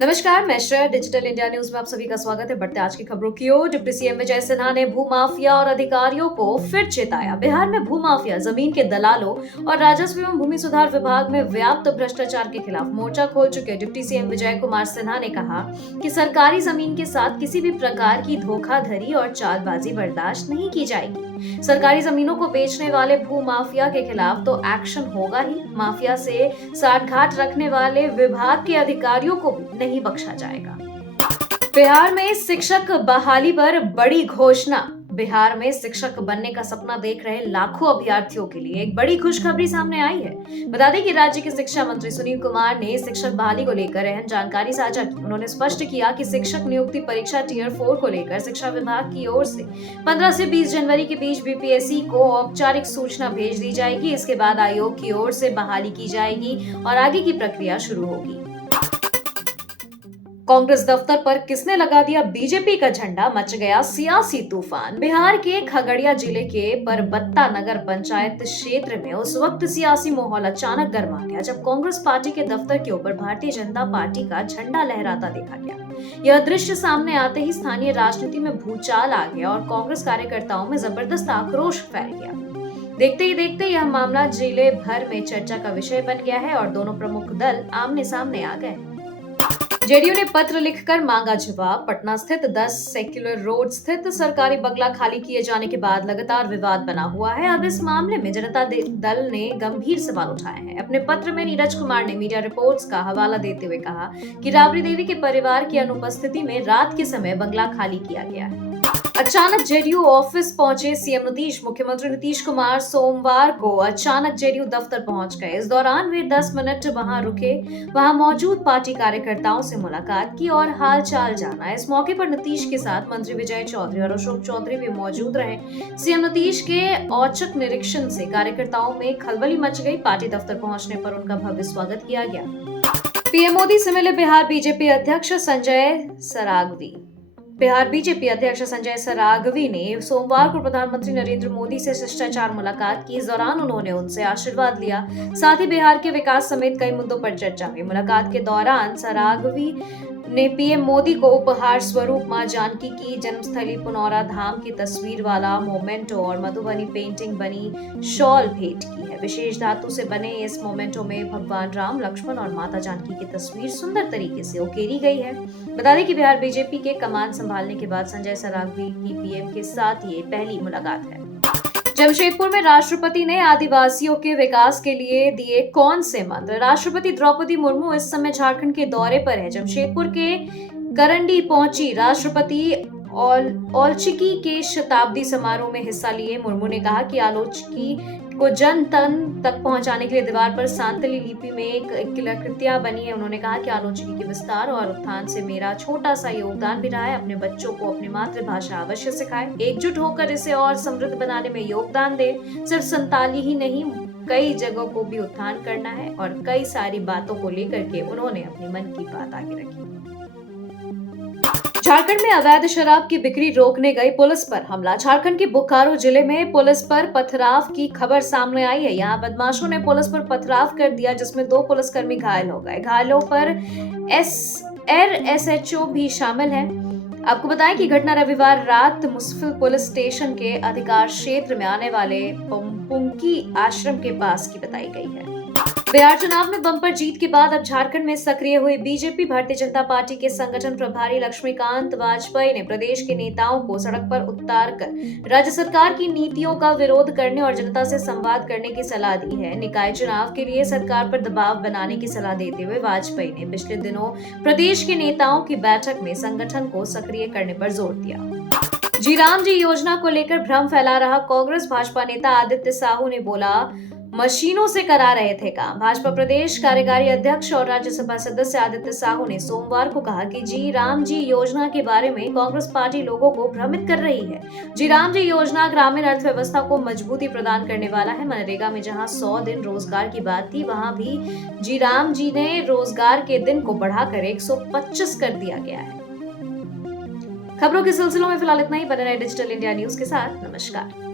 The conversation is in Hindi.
नमस्कार, मैं श्रेया डिजिटल इंडिया न्यूज में आप सभी का स्वागत है। बढ़ते आज की खबरों की ओर। डिप्टी सीएम विजय सिन्हा ने भूमाफिया और अधिकारियों को फिर चेताया। बिहार में भूमाफिया, जमीन के दलालों और राजस्व एवं भूमि सुधार विभाग में व्याप्त भ्रष्टाचार के खिलाफ मोर्चा खोल चुके डिप्टी सीएम विजय कुमार सिन्हा ने कहा कि सरकारी जमीन के साथ किसी भी प्रकार की धोखाधड़ी और चालबाजी बर्दाश्त नहीं की जाएगी। सरकारी जमीनों को बेचने वाले भूमाफिया के खिलाफ तो एक्शन होगा ही, माफिया से साठगांठ रखने वाले विभाग के अधिकारियों को भी नहीं बख्शा जाएगा। बिहार में शिक्षक बहाली पर बड़ी घोषणा। बिहार में शिक्षक बनने का सपना देख रहे लाखों अभ्यर्थियों के लिए एक बड़ी खुशखबरी सामने आई है। बता दें कि राज्य के शिक्षा मंत्री सुनील कुमार ने शिक्षक बहाली को लेकर अहम जानकारी साझा की। उन्होंने स्पष्ट किया कि शिक्षक नियुक्ति परीक्षा टियर 4 को लेकर शिक्षा विभाग की ओर से 15 से 20 जनवरी के बीच बीपीएससी को औपचारिक सूचना भेज दी जाएगी। इसके बाद आयोग की ओर से बहाली की जाएगी और आगे की प्रक्रिया शुरू होगी। कांग्रेस दफ्तर पर किसने लगा दिया बीजेपी का झंडा, मच गया सियासी तूफान। बिहार के खगड़िया जिले के परबत्ता नगर पंचायत क्षेत्र में उस वक्त सियासी माहौल अचानक गर्मा गया जब कांग्रेस पार्टी के दफ्तर के ऊपर भारतीय जनता पार्टी का झंडा लहराता देखा गया। यह दृश्य सामने आते ही स्थानीय राजनीति में भूचाल आ गया और कांग्रेस कार्यकर्ताओं में जबरदस्त आक्रोश फैल गया। देखते ही देखते यह मामला जिले भर में चर्चा का विषय बन गया है और दोनों प्रमुख दल आमने सामने आ गए। जेडीयू ने पत्र लिखकर मांगा जवाब। पटना स्थित 10 सेक्युलर रोड स्थित सरकारी बंगला खाली किए जाने के बाद लगातार विवाद बना हुआ है। अब इस मामले में जनता दल ने गंभीर सवाल उठाए हैं। अपने पत्र में नीरज कुमार ने मीडिया रिपोर्ट्स का हवाला देते हुए कहा कि राबड़ी देवी के परिवार की अनुपस्थिति में रात के समय बंगला खाली किया गया है। अचानक जेडीयू ऑफिस पहुंचे सीएम नीतीश। मुख्यमंत्री नीतीश कुमार सोमवार को अचानक जेडीयू दफ्तर पहुंच गए। इस दौरान वे 10 मिनट वहां रुके, वहां मौजूद पार्टी कार्यकर्ताओं से मुलाकात की और हाल चाल जाना। इस मौके पर नीतीश के साथ मंत्री विजय चौधरी और अशोक चौधरी भी मौजूद रहे। सीएम नीतीश के औचक निरीक्षण से कार्यकर्ताओं में खलबली मच गई। पार्टी दफ्तर पहुंचने पर उनका भव्य स्वागत किया गया। पीएम मोदी से मिले बिहार बीजेपी अध्यक्ष संजय सरागवी। बिहार बीजेपी अध्यक्ष संजय सरागवी ने सोमवार को प्रधानमंत्री नरेंद्र मोदी से शिष्टाचार मुलाकात की। इस दौरान उन्होंने उनसे आशीर्वाद लिया। साथ ही बिहार के विकास समेत कई मुद्दों पर चर्चा हुई। मुलाकात के दौरान सरागवी ने पीएम मोदी को उपहार स्वरूप मां जानकी की जन्मस्थली पुनौरा धाम की तस्वीर वाला मोमेंटो और मधुबनी पेंटिंग बनी शॉल भेंट की है। विशेष धातु से बने इस मोमेंटो में भगवान राम, लक्ष्मण और माता जानकी की तस्वीर सुंदर तरीके से उकेरी गई है। बता दें कि बिहार बीजेपी के कमान संभालने के बाद संजय सरागवी की पीएम के साथ ये पहली मुलाकात है। जमशेदपुर में राष्ट्रपति ने आदिवासियों के विकास के लिए दिए कौन से मंत्र। राष्ट्रपति द्रौपदी मुर्मू इस समय झारखंड के दौरे पर है। जमशेदपुर के करंडी पहुंची राष्ट्रपति औलचिकी के शताब्दी समारोह में हिस्सा लिए। मुर्मू ने कहा कि आलोचकी को जन तन तक पहुंचाने के लिए दीवार पर सांतली लिपि में एक कलाकृतियां बनी है। उन्होंने कहा कि आलोचकी के विस्तार और उत्थान से मेरा छोटा सा योगदान भी रहा है। अपने बच्चों को अपनी मातृभाषा अवश्य सिखाएं, एकजुट होकर इसे और समृद्ध बनाने में योगदान दें। सिर्फ संताली ही नहीं, कई जगहों को भी उत्थान करना है और कई सारी बातों को लेकर के उन्होंने अपनी मन की बात आगे रखी। झारखंड में अवैध शराब की बिक्री रोकने गई पुलिस पर हमला। झारखंड के बोकारो जिले में पुलिस पर पथराव की खबर सामने आई है। यहाँ बदमाशों ने पुलिस पर पथराव कर दिया जिसमें 2 पुलिसकर्मी घायल हो गए। घायलों पर एसएचओ भी शामिल है। आपको बताएं कि घटना रविवार रात मुसफिल पुलिस स्टेशन के अधिकार क्षेत्र में आने वाले पुंकी आश्रम के पास की बताई गई है। बिहार चुनाव में बम्पर जीत के बाद अब झारखंड में सक्रिय हुई बीजेपी। भारतीय जनता पार्टी के संगठन प्रभारी लक्ष्मीकांत वाजपेयी ने प्रदेश के नेताओं को सड़क पर उतारकर राज्य सरकार की नीतियों का विरोध करने और जनता से संवाद करने की सलाह दी है। निकाय चुनाव के लिए सरकार पर दबाव बनाने की सलाह देते हुए वाजपेयी ने पिछले दिनों प्रदेश के नेताओं की बैठक में संगठन को सक्रिय करने पर जोर दिया। जी राम जी योजना को लेकर भ्रम फैला रहा कांग्रेस। भाजपा नेता आदित्य साहू ने बोला, मशीनों से करा रहे थे काम। भाजपा प्रदेश कार्यकारी अध्यक्ष और राज्यसभा सदस्य आदित्य साहू ने सोमवार को कहा कि जी राम जी योजना के बारे में कांग्रेस पार्टी लोगों को भ्रमित कर रही है। जी राम जी योजना ग्रामीण अर्थव्यवस्था को मजबूती प्रदान करने वाला है। मनरेगा में जहां 100 दिन रोजगार की बात थी, वहां भी जी राम जी ने रोजगार के दिन को बढ़ाकर 125 कर दिया गया है। खबरों के सिलसिलों में फिलहाल इतना ही। बने रहे डिजिटल इंडिया न्यूज के साथ। नमस्कार।